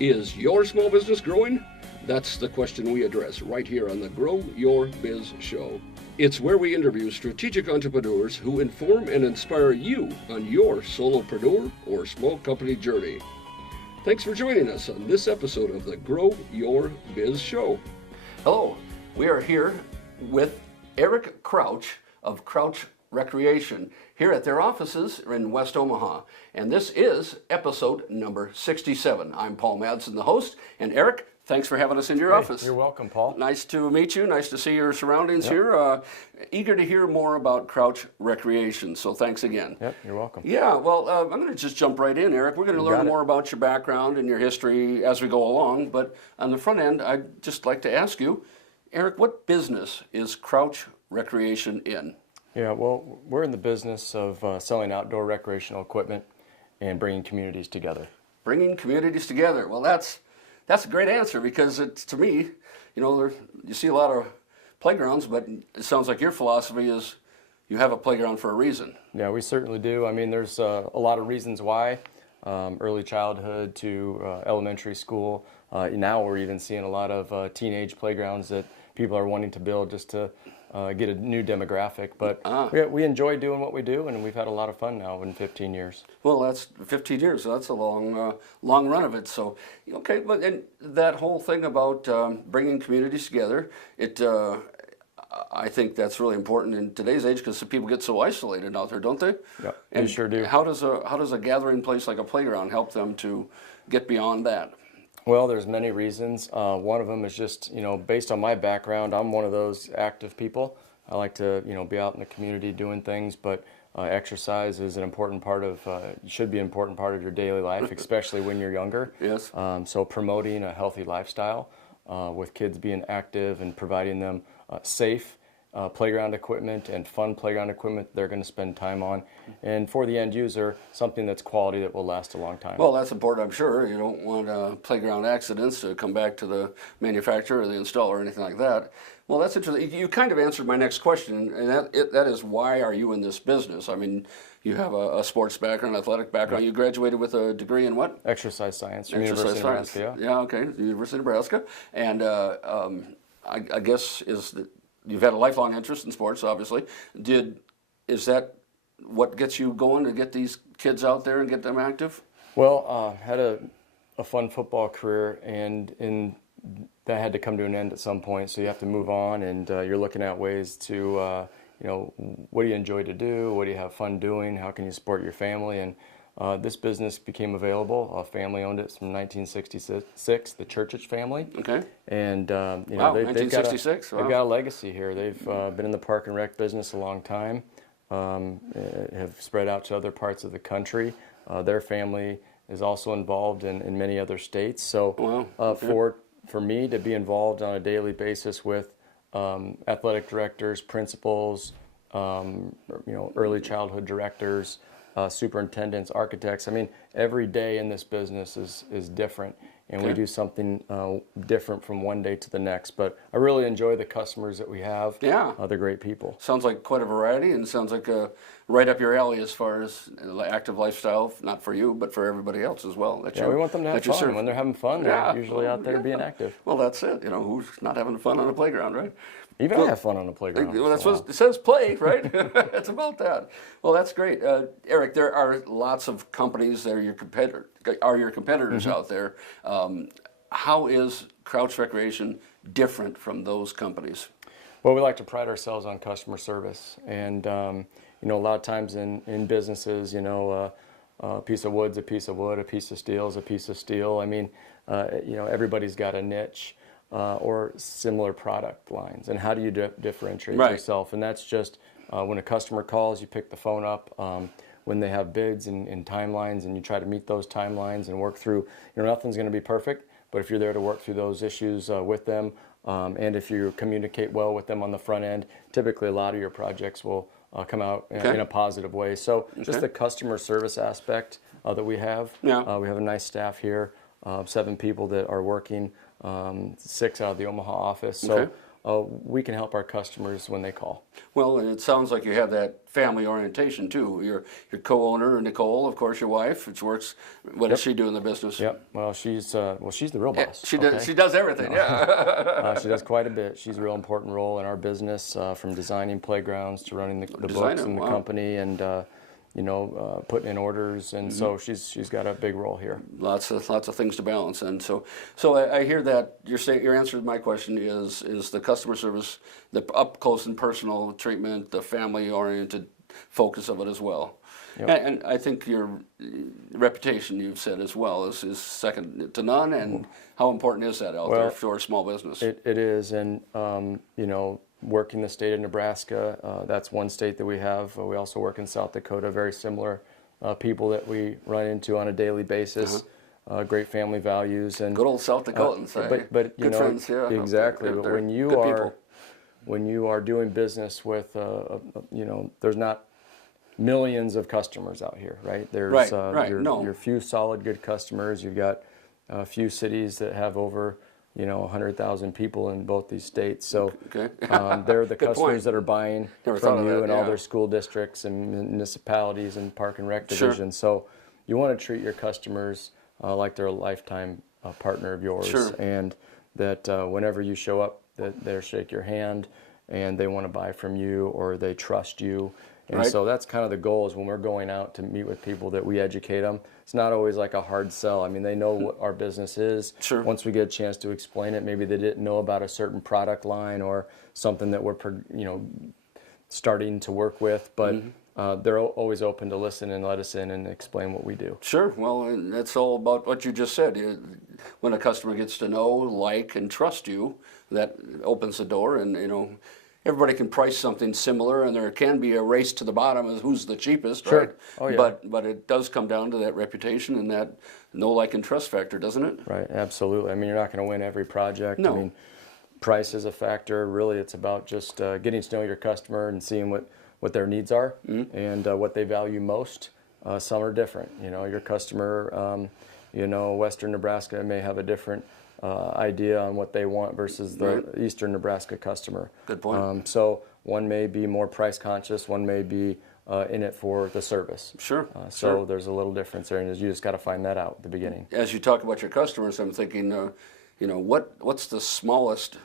Is your small business growing? That's the question we address right here on the Grow Your Biz Show. It's where we interview strategic entrepreneurs who inform and inspire you on your solopreneur or small company journey. Thanks for joining us on this episode of the Grow Your Biz Show. Hello, we are here with Eric Crouch of Crouch Recreation here at their offices in West Omaha. And this is episode number 67. I'm Paul Madsen, the host, and Eric, thanks for having us in your office. You're welcome, Paul. Nice to meet you. Nice to see your surroundings here. Eager to hear more about Crouch Recreation, so thanks again. Yep, you're welcome. Yeah, well, I'm going to just jump right in, Eric. We're going to learn more about your background and your history as we go along, but on the front end, I'd just like to ask you, Eric, what business is Crouch Recreation in? Yeah, well, we're in the business of selling outdoor recreational equipment and bringing communities together. Bringing communities together. Well, that's a great answer because it's, to me, you know, you see a lot of playgrounds, but it sounds like your philosophy is you have a playground for a reason. Yeah, we certainly do. I mean, there's a lot of reasons why, early childhood to elementary school. Now we're even seeing a lot of teenage playgrounds that people are wanting to build just to get a new demographic. But we enjoy doing what we do, and we've had a lot of fun now in 15 years. Well, that's 15 years, so that's a long run of it. So, okay, but and that whole thing about bringing communities together, I think that's really important in today's age because people get so isolated out there, don't they? Yeah, and they sure do. How does a gathering place like a playground help them to get beyond that? Well, there's many reasons. One of them is just, you know, based on my background, I'm one of those active people. I like to, you know, be out in the community doing things, but exercise is an important part of, should be an important part of your daily life, especially when you're younger. Yes. So promoting a healthy lifestyle with kids being active and providing them safe playground equipment and fun playground equipment they're going to spend time on, and for the end user, something that's quality that will last a long time. Well, that's important, I'm sure. You don't want playground accidents to come back to the manufacturer or the installer or anything like that. Well, that's interesting. You kind of answered my next question, and that is, why are you in this business? I mean, you have a sports background, athletic background. You graduated with a degree in what? Exercise science. Exercise science. Nebraska, yeah, okay, the University of Nebraska. And I guess you've had a lifelong interest in sports, obviously. Is that what gets you going to get these kids out there and get them active? Well, had a fun football career, and that had to come to an end at some point. So you have to move on, and you're looking at ways to, you know, what do you enjoy to do? What do you have fun doing? How can you support your family? And this business became available. A family owned it from 1966, the Churchich family. Okay. And you Wow, know, they've got a legacy here. They've been in the park and rec business a long time. Have spread out to other parts of the country. Their family is also involved in many other states. So for me to be involved on a daily basis with athletic directors, principals, you know, early childhood directors, superintendents, architects. I mean, every day in this business is different, and we do something different from one day to the next. But I really enjoy the customers that we have. Yeah. They're great people. Sounds like quite a variety, and sounds like right up your alley as far as active lifestyle, not for you, but for everybody else as well. We want them to have fun. When they're having fun, they're usually out there being active. Well, that's it. You know, who's not having fun on a playground, right? Even I have fun on the playground. Well, that's what it says, play, right? It's about that. Well, that's great. Eric, there are lots of companies that are your competitors out there. How is Crouch Recreation different from those companies? Well, we like to pride ourselves on customer service. And, you know, a lot of times in businesses, you know, a piece of wood's a piece of wood, a piece of steel's a piece of steel. I mean, you know, everybody's got a niche. Or similar product lines, and how do you differentiate yourself? And that's just when a customer calls, you pick the phone up. When they have bids and timelines, and you try to meet those timelines and work through. You know, nothing's going to be perfect, but if you're there to work through those issues with them, and if you communicate well with them on the front end, typically a lot of your projects will come out in a positive way. So just the customer service aspect that we have. We have a nice staff here, 7 people that are working. 6 out of the Omaha office. So we can help our customers when they call. Well, and it sounds like you have that family orientation too. Your co-owner, Nicole, of course, your wife, which works. What does she do in the business? Yep. Well, she's the real boss. She does. She does everything. Yeah. She does quite a bit. She's a real important role in our business, from designing playgrounds to running the books in the company, and putting in orders, and so she's got a big role here. Lots of things to balance, and so I hear that your answer to my question is the customer service, the up close and personal treatment, the family oriented focus of it as well. Yep. And I think your reputation, you've said as well, is second to none. And how important is that out there for a small business? It is, and working the state of Nebraska, that's one state that we have. We also work in South Dakota, very similar people that we run into on a daily basis. Great family values, and good old South Dakotans, but good friends, yeah. Exactly. But when you are doing business with, there's not millions of customers out here, right? There's your few solid good customers. You've got a few cities that have over 100,000 people in both these states. So they're the customers that are buying from you and all their school districts and municipalities and park and rec divisions. So you want to treat your customers like they're a lifetime partner of yours, and that whenever you show up, that they'll shake your hand and they want to buy from you, or they trust you. And so that's kind of the goal, is when we're going out to meet with people, that we educate them. It's not always like a hard sell. I mean, they know what our business is. Once we get a chance to explain it, maybe they didn't know about a certain product line or something that we're starting to work with, but they're always open to listen and let us in and explain what we do. Sure. Well, and that's all about what you just said. When a customer gets to know, like, and trust you, that opens the door, and everybody can price something similar, and there can be a race to the bottom as who's the cheapest, right? Oh, yeah. But it does come down to that reputation and that know, like, and trust factor, doesn't it? Right, absolutely. I mean, you're not going to win every project. No. I mean, price is a factor. Really, it's about just getting to know your customer and seeing what their needs are and what they value most. Some are different. Your customer, Western Nebraska may have a different idea on what they want versus the Eastern Nebraska customer. Good point. So one may be more price conscious, one may be in it for the service. So there's a little difference there, and you just got to find that out at the beginning. As you talk about your customers, I'm thinking, what's the smallest,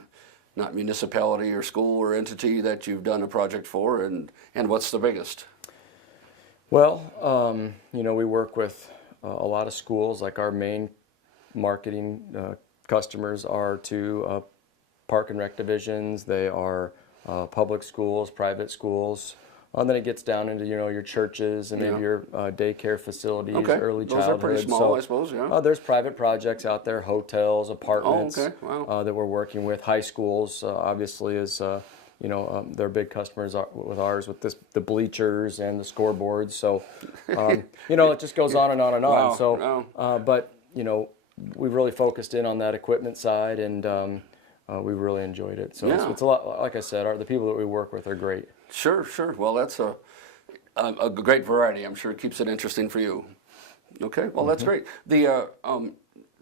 not municipality or school or entity, that you've done a project for, and what's the biggest? Well, we work with a lot of schools. Like, our main marketing customers are to park and rec divisions. They are public schools, private schools. And then it gets down into your churches and maybe your daycare facilities, early childhood. Those are pretty small, I suppose. Yeah. There's private projects out there, hotels, apartments that we're working with. High schools, obviously, is they're big customers with ours, with the bleachers and the scoreboards. So it just goes on and on and on. So, but we've really focused in on that equipment side, and we really enjoyed it. So it's a lot. Like I said, the people that we work with are great. Sure. Well, that's a great variety. I'm sure it keeps it interesting for you. Okay. Well, that's great.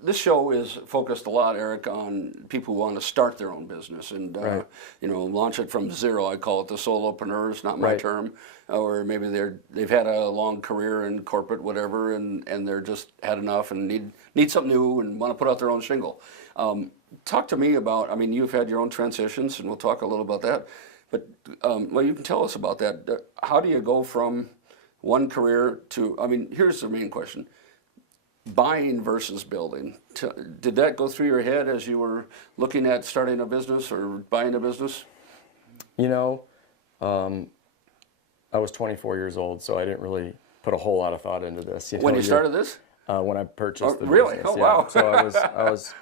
This show is focused a lot, Eric, on people who want to start their own business and launch it from zero. I call it the solopreneurs, not my term. Or maybe they've had a long career in corporate, whatever, and they're just had enough and need something new and want to put out their own shingle. Talk to me about. I mean, you've had your own transitions, and we'll talk a little about that. But you can tell us about that. How do you go from one career to? I mean, here's the main question. Buying versus building. Did that go through your head as you were looking at starting a business or buying a business? I was 24 years old, so I didn't really put a whole lot of thought into this. When you started this? When I purchased the really? business. Oh, wow. So I was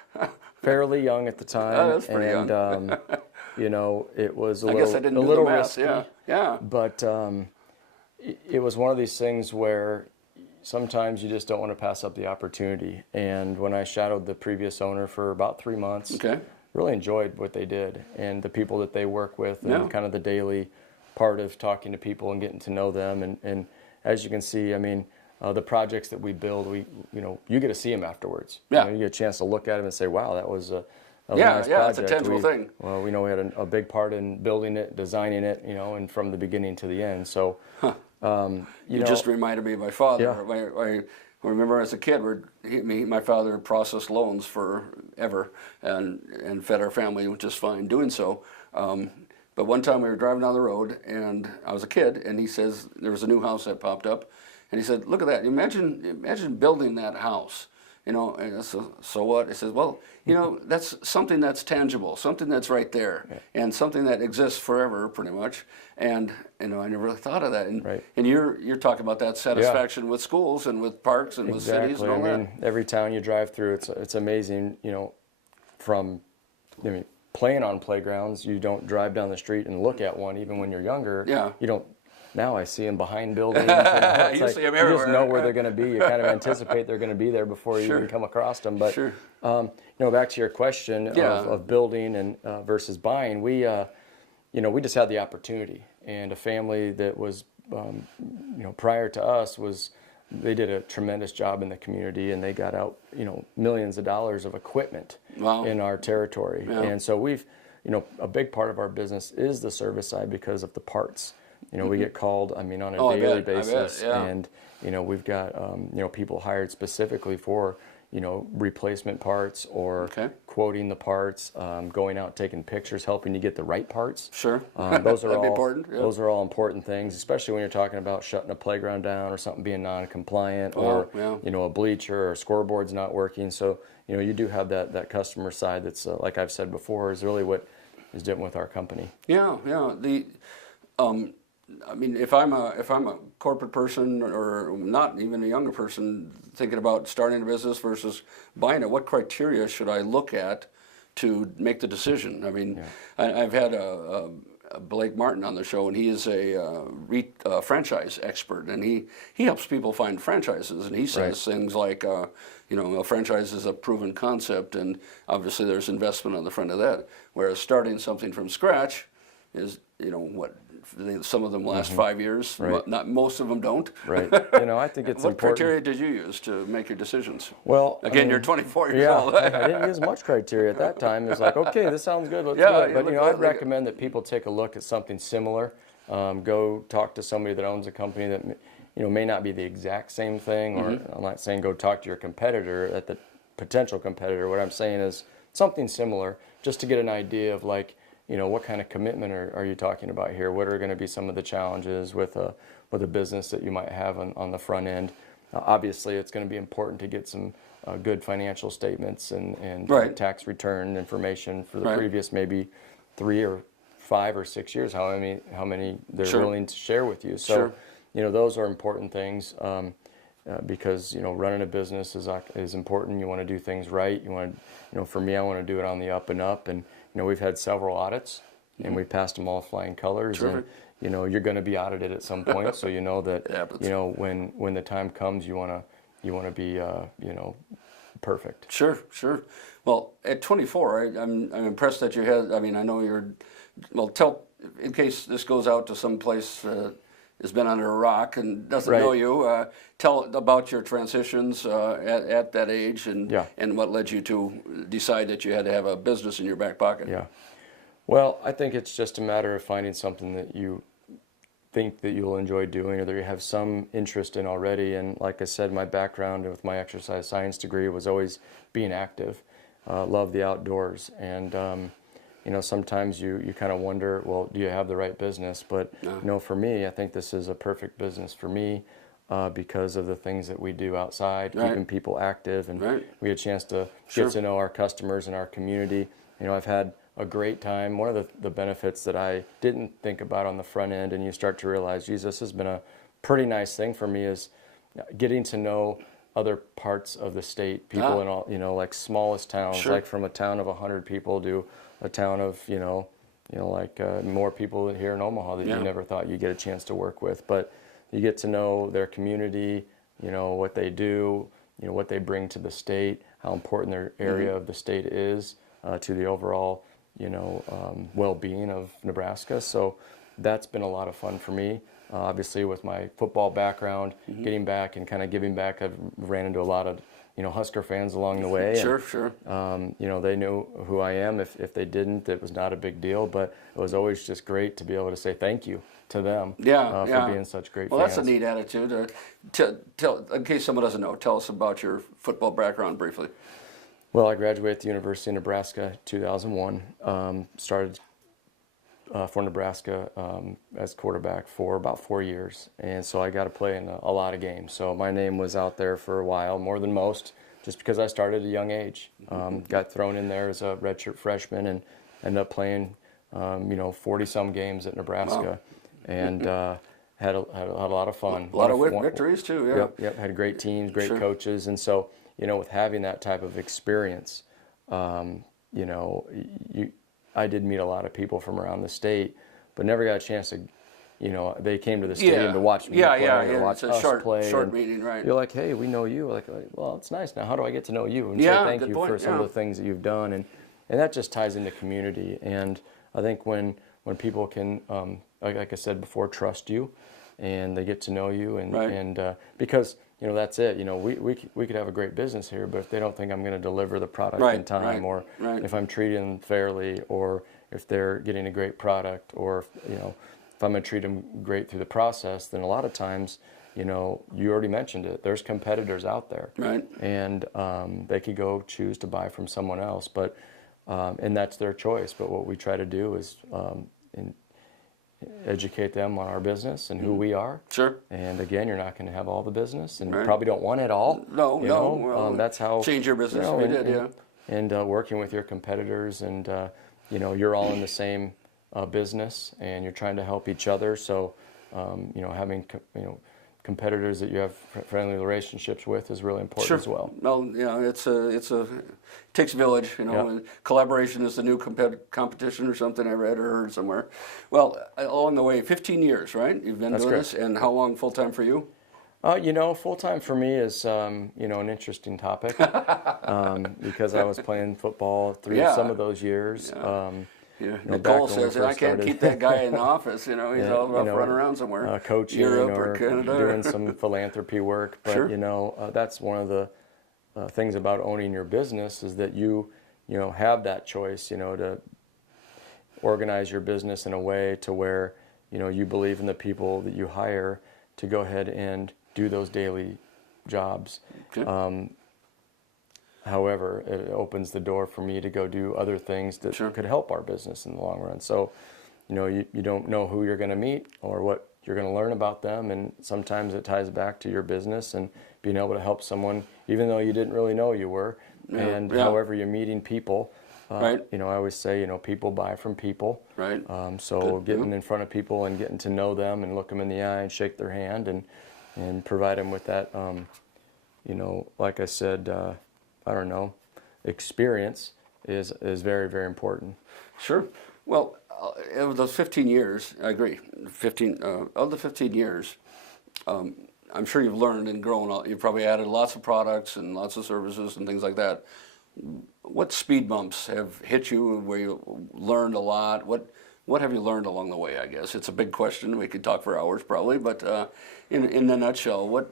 fairly young at the time. Oh, that's pretty young. It was I guess I didn't do little the math. risky. Yeah. But it was one of these things where sometimes you just don't want to pass up the opportunity. And when I shadowed the previous owner for about 3 months, really enjoyed what they did and the people that they work with, and kind of the daily part of talking to people and getting to know them. And as you can see, I mean, the projects that we build, you get to see them afterwards. Yeah. You get a chance to look at them and say, wow, that was a Yeah, nice yeah, project. it's a tangible thing. Well, we know we had a big part in building it, designing it, and from the beginning to the end. So, You just reminded me of my father. Yeah. I remember as a kid, my father processed loans forever and fed our family just fine doing so. But one time we were driving down the road, and I was a kid, and he says there was a new house that popped up, and he said, "Look at that! Imagine building that house." And I said, so what? He says, well, that's something that's tangible, something that's right there, and something that exists forever, pretty much. And I never really thought of that. And Right. and you're talking about that satisfaction with schools and with parks and with cities and all that. Every town you drive through, it's amazing. From playing on playgrounds, you don't drive down the street and look at one, even when you're younger. Yeah. You don't. Now I see them behind buildings. You see them everywhere. You just know where they're going to be. You kind of anticipate they're going to be there before you even come across them. But Sure. Back to your question of building and versus buying, we just had the opportunity, and a family that was prior to us they did a tremendous job in the community, and they got out millions of dollars of equipment in our territory. Yeah. And so we've a big part of our business is the service side because of the parts. We get called, on a daily basis, and we've got people hired specifically for replacement parts or quoting the parts, going out taking pictures, helping you get the right parts. Sure. Those are That'd all be important. Yeah. Those are all important things, especially when you're talking about shutting a playground down or something being non-compliant, or a bleacher or scoreboard's not working. So you do have that customer side that's like I've said before, is really what is different with our company. Yeah. If I'm a corporate person or not even a younger person thinking about starting a business versus buying it, what criteria should I look at to make the decision? I've had a Blake Martin on the show, and he is a franchise expert, and he helps people find franchises, and he says things like, a franchise is a proven concept, and obviously there's investment on the front of that, whereas starting something from scratch is, some of them last 5 years. Right. Not most of them don't. Right. I think it's what important. criteria did you use to make your decisions? Well, again, you're 24 years old. I didn't use much criteria at that time. It's like, okay, this sounds good. Let's do it. But I'd recommend that people take a look at something similar. Go talk to somebody that owns a company that may not be the exact same thing. Or I'm not saying go talk to your competitor, at the potential competitor. What I'm saying is something similar, just to get an idea of what kind of commitment are you talking about here? What are going to be some of the challenges with a business that you might have on the front end? Obviously, it's going to be important to get some good financial statements and tax return information for the previous maybe 3 or 5 or 6 years, how many they're willing to share with you. So, those are important things because running a business is important. You want to do things right. You want to, for me, I want to do it on the up and up. And we've had several audits, and we passed them all flying colors. Terrific. And you're going to be audited at some point, so you know that when the time comes, you want to be perfect. Sure. Well, at 24, I'm impressed that you had. I know you're. Well, tell, in case this goes out to some place has been under a rock and doesn't know you. Tell about your transitions at that age and what led you to decide that you had to have a business in your back pocket. Yeah. Well, I think it's just a matter of finding something that you think that you'll enjoy doing or that you have some interest in already. And like I said, my background with my exercise science degree was always being active. Love the outdoors. And sometimes you kind of wonder, well, do you have the right business? But for me, I think this is a perfect business for me because of the things that we do outside, keeping people active, and we had a chance to get to know our customers and our community. I've had a great time. One of the benefits that I didn't think about on the front end, and you start to realize, geez, this has been a pretty nice thing for me, is getting to know other parts of the state, people in all, like smallest towns, like from a town of 100 people to a town of, more people here in Omaha that you never thought you'd get a chance to work with. But you get to know their community, what they do, what they bring to the state, how important their area of the state is to the overall, well-being of Nebraska. So that's been a lot of fun for me. obviously with my football background, getting back and kind of giving back, I've ran into a lot of, Husker fans along the way. Sure. They knew who I am. If they didn't, it was not a big deal, but it was always just great to be able to say thank you to them for being such great Well, fans. that's a neat attitude. Tell, in case someone doesn't know, tell us about your football background briefly. Well, I graduated at the University of Nebraska 2001. Started for Nebraska as quarterback for about 4 years, and so I got to play in a lot of games. So my name was out there for a while, more than most, just because I started at a young age. Got thrown in there as a redshirt freshman and ended up playing, 40-some games at Nebraska, and had a lot of fun. A lot of victories too. Yeah. Yep. Had great teams, great coaches, and so with having that type of experience, I did meet a lot of people from around the state, but never got a chance to, they came to the stadium to watch me play, to watch us play. Short meeting, right? You're like, hey, we know you. Like, well, it's nice. Now, how do I get to know you? And say thank you for some of the things that you've done, and that just ties into community. And I think when people can, like I said before, trust you, and they get to know you, and because that's it. We could have a great business here, but if they don't think I'm going to deliver the product in time, or if I'm treating them fairly, or if they're getting a great product, or if I'm going to treat them great through the process, then a lot of times, you already mentioned it. There's competitors out there, and they could go choose to buy from someone else, but and that's their choice. But what we try to do is educate them on our business and who we are. Sure. And again, you're not going to have all the business, and you probably don't want it all. No. Well, that's how change your business. We did. And working with your competitors, and you're all in the same business, and you're trying to help each other. So, having competitors that you have friendly relationships with is really important as well. Well, it takes a village, and collaboration is the new competition or something I read or heard somewhere. Well, along the way, 15 years, right? You've been doing this, and how long full time for you? Full time for me is an interesting topic because I was playing football through some of those years. Nicole says, I can't keep that guy in the office. He's all about running around somewhere. Coaching Europe or Canada. Doing some philanthropy work. But, that's one of the things about owning your business is that you have that choice, to organize your business in a way to where, you believe in the people that you hire to go ahead and do those daily jobs. Okay. However, it opens the door for me to go do other things that could help our business in the long run. So, you don't know who you're going to meet or what you're going to learn about them, and sometimes it ties back to your business and being able to help someone, even though you didn't really know you were. However, you're meeting people. I always say, people buy from people. Right. So getting in front of people and getting to know them and look them in the eye and shake their hand and provide them with that, like I said, experience is very, very important. Sure. Well, of those 15 years, I agree. Of the 15 years, I'm sure you've learned and grown. You've probably added lots of products and lots of services and things like that. What speed bumps have hit you where you learned a lot? What have you learned along the way, I guess? It's a big question. We could talk for hours probably, but in a nutshell,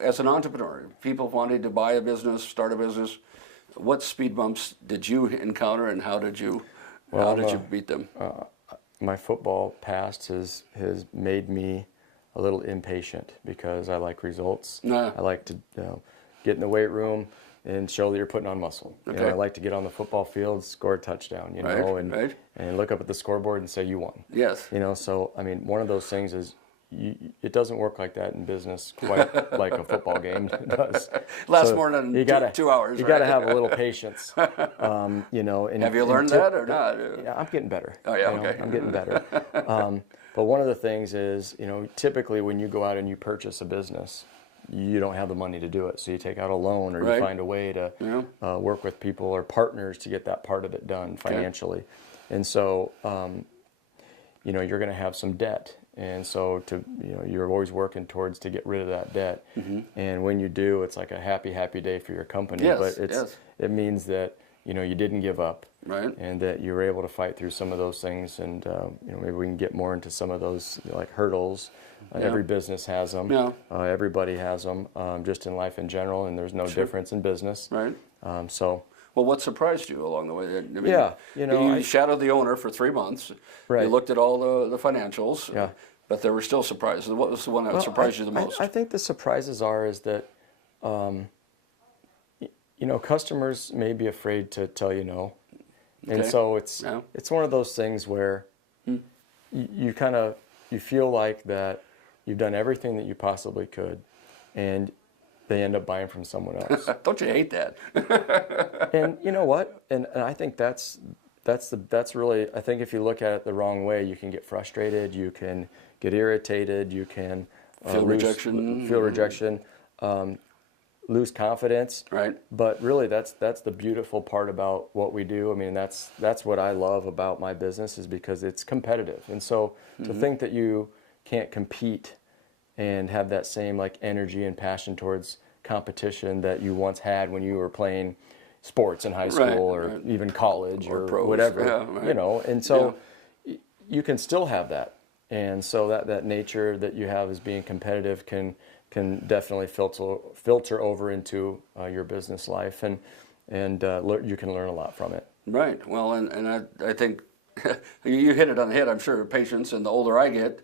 as an entrepreneur, people wanting to buy a business, start a business, what speed bumps did you encounter, and how did you beat them? My football past has made me a little impatient because I like results. I like to get in the weight room and show that you're putting on muscle. Okay. I like to get on the football field, score a touchdown, and look up at the scoreboard and say you won. Yes. So one of those things is it doesn't work like that in business quite like a football game does. Lasts more than 2 hours. You got to have a little patience. And have you learned that or not? Yeah, I'm getting better. Oh yeah, okay. I'm getting better. But one of the things is, typically when you go out and you purchase a business, you don't have the money to do it. So you take out a loan, or you find a way to work with people or partners to get that part of it done financially. Okay. And so, you're going to have some debt. And so you're always working towards to get rid of that debt. Mm-hmm. And when you do, it's like a happy day for your company. Yes, but it means that, you didn't give up. Right. And that you were able to fight through some of those things. And, maybe we can get more into some of those like hurdles. Every business has them. Yeah. Everybody has them, just in life in general, and there's no difference in business. Right. So. Well, what surprised you along the way? I mean, Yeah, you shadowed the owner for 3 months. Right. You looked at all the financials. Yeah. But there were still surprises. What was the one that surprised you the most? I think the surprises is that, customers may be afraid to tell you no. Okay. And so it's one of those things where you feel like that you've done everything that you possibly could, and they end up buying from someone else. Don't you hate that? And you know what? And I think that's really, I think if you look at it the wrong way, you can get frustrated, you can get irritated, you can feel rejection, lose confidence. Right. But really, that's the beautiful part about what we do. I mean, that's what I love about my business, is because it's competitive. And so to think that you can't compete and have that same like energy and passion towards competition that you once had when you were playing sports in high school or even college or pros, whatever, and so you can still have that. And so that nature that you have as being competitive can definitely filter over into your business life, and you can learn a lot from it. Right. Well, and I think you hit it on the head. I'm sure patience, and the older I get,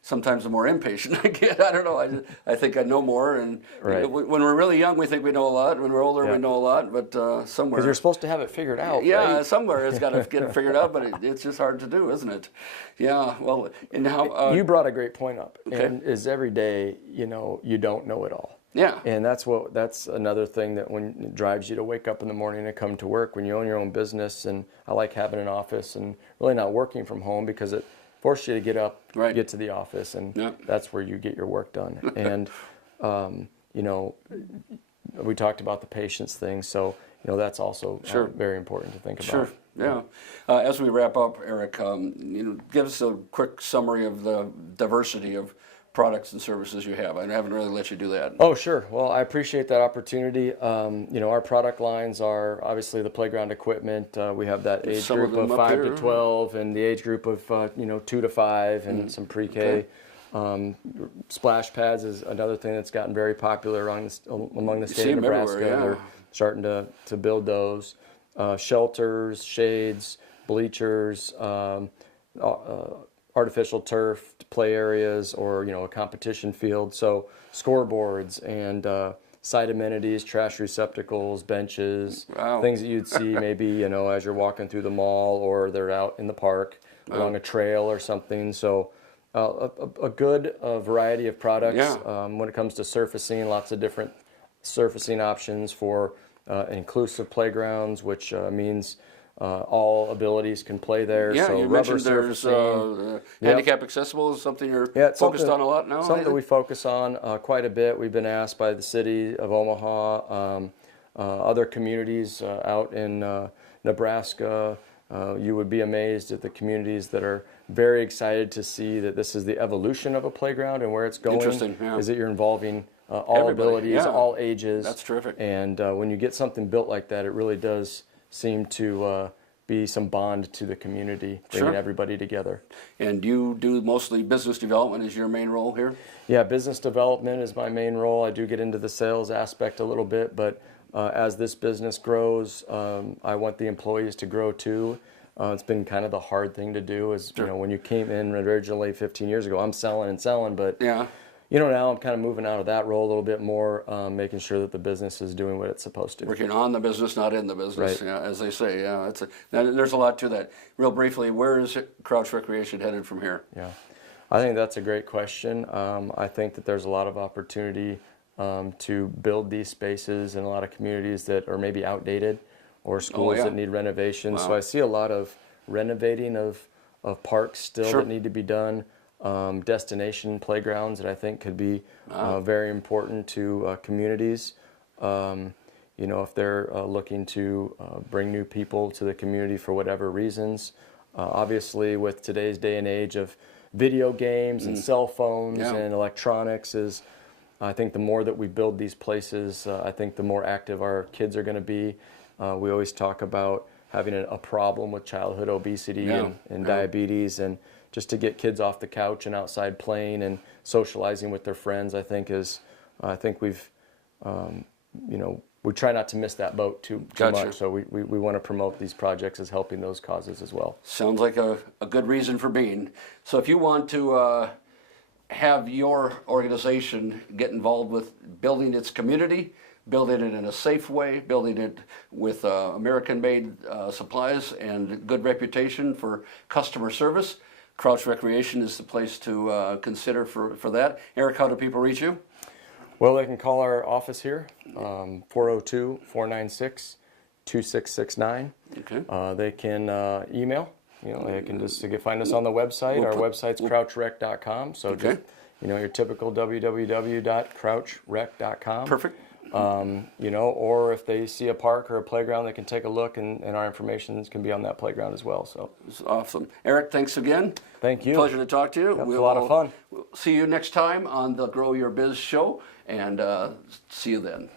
sometimes the more impatient I get. I don't know. I think I know more. And when we're really young, we think we know a lot. When we're older, we know a lot. But somewhere, because you're supposed to have it figured out. Yeah, right? Somewhere it's got to get it figured out. But it's just hard to do, isn't it? Yeah. Well, and how you brought a great point up. Okay. And is every day, you don't know it all. Yeah. And that's another thing that it drives you to wake up in the morning and come to work when you own your own business. And I like having an office and really not working from home, because it forces you to get up, get to the office, and that's where you get your work done. And we talked about the patience thing, so that's also very important to think about. Sure. Yeah. As we wrap up, Eric, give us a quick summary of the diversity of products and services you have. I haven't really let you do that. Oh, sure. Well, I appreciate that opportunity. Our product lines are obviously the playground equipment. We have that age group of 5 to 12, and the age group of 2 to 5, and some pre-K. Okay. Splash pads is another thing that's gotten very popular among the state of Nebraska. They're starting to build those. Shelters, shades, bleachers, artificial turf play areas, or a competition field. So scoreboards and site amenities, trash receptacles, benches, things that you'd see maybe as you're walking through the mall, or they're out in the park along a trail or something. So a good variety of products. When it comes to surfacing, lots of different surfacing options for inclusive playgrounds, which means all abilities can play there. Yeah, so you rubber mentioned there's handicap accessible is something you're focused on a lot now? Something that we focus on quite a bit. We've been asked by the city of Omaha, other communities out in Nebraska. You would be amazed at the communities that are very excited to see that this is the evolution of a playground, and where it's going is that you're involving all abilities, all ages. That's terrific. And when you get something built like that, it really does seem to be some bond to the community, bringing everybody together. And you do mostly business development is your main role here? Yeah, business development is my main role. I do get into the sales aspect a little bit, but as this business grows, I want the employees to grow too. It's been kind of the hard thing to do, is when you came in originally 15 years ago, I'm selling, but now I'm kind of moving out of that role a little bit more, making sure that the business is doing what it's supposed to. Working on the business, not in the business, right. As they say. There's a lot to that. Real briefly, where is Crouch Recreation headed from here? Yeah, I think that's a great question. I think that there's a lot of opportunity to build these spaces in a lot of communities that are maybe outdated, or schools that need renovation. Wow. So I see a lot of renovating of parks still that need to be done. Destination playgrounds that I think could be very important to communities. If they're looking to bring new people to the community for whatever reasons. Obviously, with today's day and age of video games and cell phones and electronics, I think the more that we build these places, I think the more active our kids are going to be. We always talk about having a problem with childhood obesity and diabetes, and just to get kids off the couch and outside playing and socializing with their friends, I think we've, we try not to miss that boat too much. So we want to promote these projects as helping those causes as well. Sounds like a good reason for being. So if you want to have your organization get involved with building its community, building it in a safe way, building it with American-made supplies and good reputation for customer service, Crouch Recreation is the place to consider for that. Eric, how do people reach you? Well, they can call our office here, 402-496-2669. Okay. They can email. They can just find us on the website. Our website's crouchrec.com. So just, your typical www.crouchrec.com. Perfect. Or if they see a park or a playground, they can take a look, and our information can be on that playground as well. So it's awesome. Eric, thanks again. Thank you. Pleasure to talk to you. That's a lot of fun. We'll see you next time on the Grow Your Biz show, and see you then.